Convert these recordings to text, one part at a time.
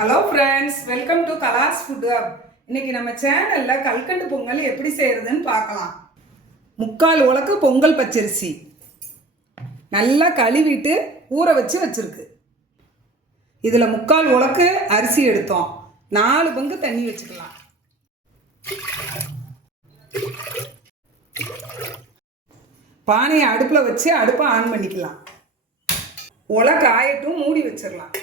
Hello friends welcome to Kalas food hub இன்னைக்கு நம்ம சேனலில் கல்கண்டு பொங்கல் எப்படி செய்கிறதுன்னு பார்க்கலாம். முக்கால் உலக்கு பொங்கல் பச்சரிசி. நல்லா கழுவிட்டு ஊற வச்சு வச்சுருக்கு. இதில் முக்கால் உலக்கு அரிசி எடுத்தோம். நாலு பங்கு தண்ணி வச்சுக்கலாம். பானையை அடுப்பில் வச்சு அடுப்பை ஆன் பண்ணிக்கலாம். உலக்கு ஆயட்டும் மூடி வச்சிடலாம்.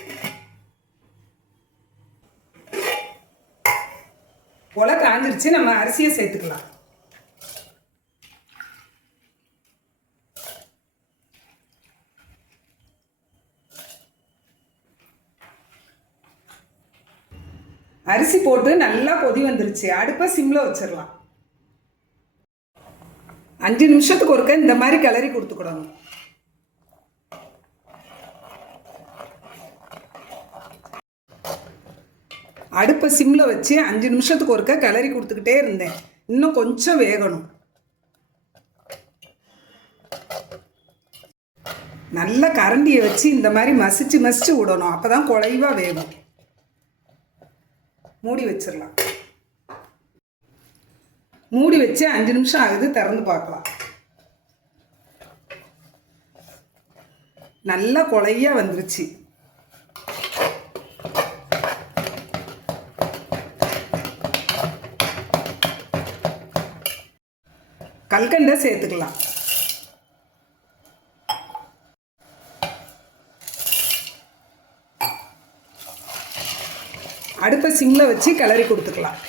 உலை காஞ்சிருச்சு. நம்ம அரிசியை சேர்த்துக்கலாம். அரிசி போட்டு நல்லா கொதி வந்துருச்சு. அடுப்பை சிம்ல வச்சிடலாம். அஞ்சு நிமிஷத்துக்கு ஒருக்க இந்த மாதிரி கிளறி கொடுத்துக்கிடணும். அடுப்பை சிம்மில் வச்சு அஞ்சு நிமிஷத்துக்கு ஒருக்க கிளறி கொடுத்துக்கிட்டே இருந்தேன். இன்னும் கொஞ்சம் வேகணும். நல்ல கரண்டியை வச்சு இந்த மாதிரி மசிச்சு மசிச்சு விடணும். அப்போ தான் குழைவாக வேகும். மூடி வச்சிடலாம். மூடி வச்சு அஞ்சு நிமிஷம் ஆகுது திறந்து பார்க்கலாம். நல்லா கொலையாக வந்துருச்சு. கல்கண்டை சேர்த்துக்கலாம். அடுப்பை சிம்மில் வச்சு கிளறி கொடுத்துக்கலாம்.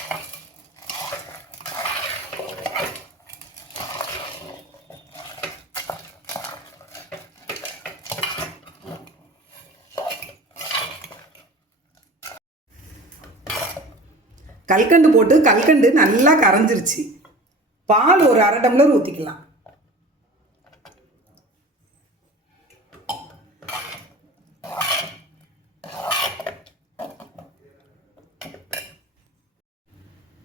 கல்கண்டு போட்டு கல்கண்டு நல்லா கரைஞ்சிருச்சு. பால் ஒரு அரை டம்ளர் ஊற்றிக்கலாம்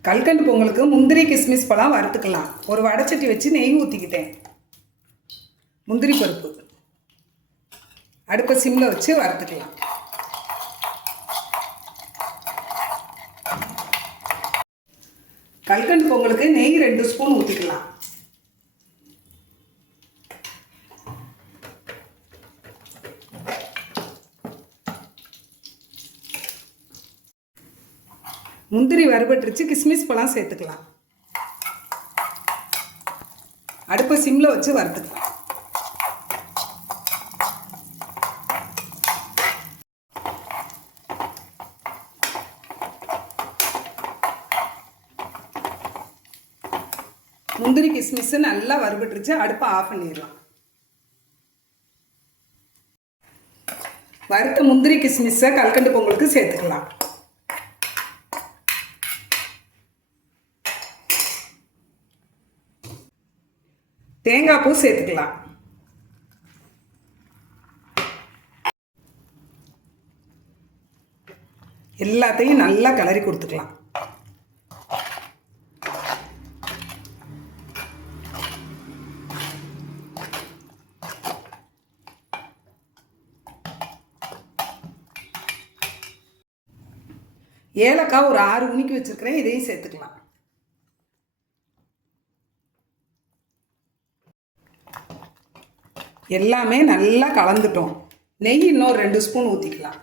கல்கண்டு பொங்கலுக்கு முந்திரி கிஸ்மிஸ் பழம் வறுத்துக்கலாம். ஒரு வடைச்சட்டி வச்சு நெய் ஊற்றிக்கிட்டேன் முந்திரி பருப்பு. அடுப்பை சிம்மில் வச்சு வறுத்துக்கலாம். கல்கண்டு பொங்கலுக்கு நெய் ரெண்டு ஸ்பூன் ஊற்றிக்கலாம் முந்திரி வறுபட்டுருச்சு கிஸ்மிஸ் பழம் சேர்த்துக்கலாம். அடுப்பை சிம்மில் வச்சு வறுத்துக்கலாம். முந்திரி கிஸ்மிஸ் நல்லா வறுபட்டுருச்சு. அடுப்பை ஆஃப் பண்ணிடலாம். வறுத்த முந்திரி கிஸ்மிஸை கல்கண்டு பொங்கலுக்கு சேர்த்துக்கலாம். தேங்காய் பூ சேர்த்துக்கலாம். எல்லாத்தையும் நல்லா கிளறி கொடுத்துக்கலாம். ஏலக்காய் ஒரு ஆறு உணிக்கு வச்சுருக்கிறேன் இதையும் சேர்த்துக்கலாம். எல்லாமே நல்லா கலந்துட்டோம். நெய் இன்னும் ரெண்டு ஸ்பூன் ஊற்றிக்கலாம்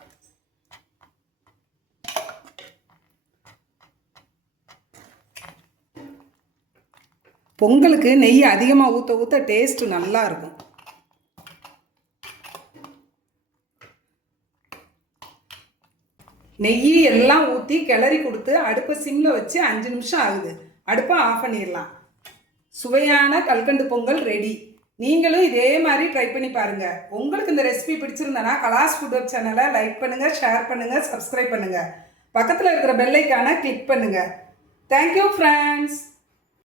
பொங்கலுக்கு நெய் அதிகமாக ஊற்ற ஊற்ற டேஸ்ட்டு நல்லா நெய் எல்லாம் ஊற்றி கிளறி கொடுத்து அடுப்பை சிம்மில் வச்சு அஞ்சு நிமிஷம் ஆகுது. அடுப்பை ஆஃப் பண்ணிடலாம். சுவையான கல்கண்டு பொங்கல் ரெடி நீங்களும் இதே மாதிரி ட்ரை பண்ணி பாருங்கள் உங்களுக்கு இந்த ரெசிபி பிடிச்சிருந்தனா கலாஸ் ஃபுட் வெப் சேனலை லைக் பண்ணுங்கள் ஷேர் பண்ணுங்கள் சப்ஸ்கிரைப் பண்ணுங்கள் பக்கத்தில் இருக்கிற பெல்லைக்கான கிளிக் பண்ணுங்கள் தேங்க்யூ ஃப்ரெண்ட்ஸ்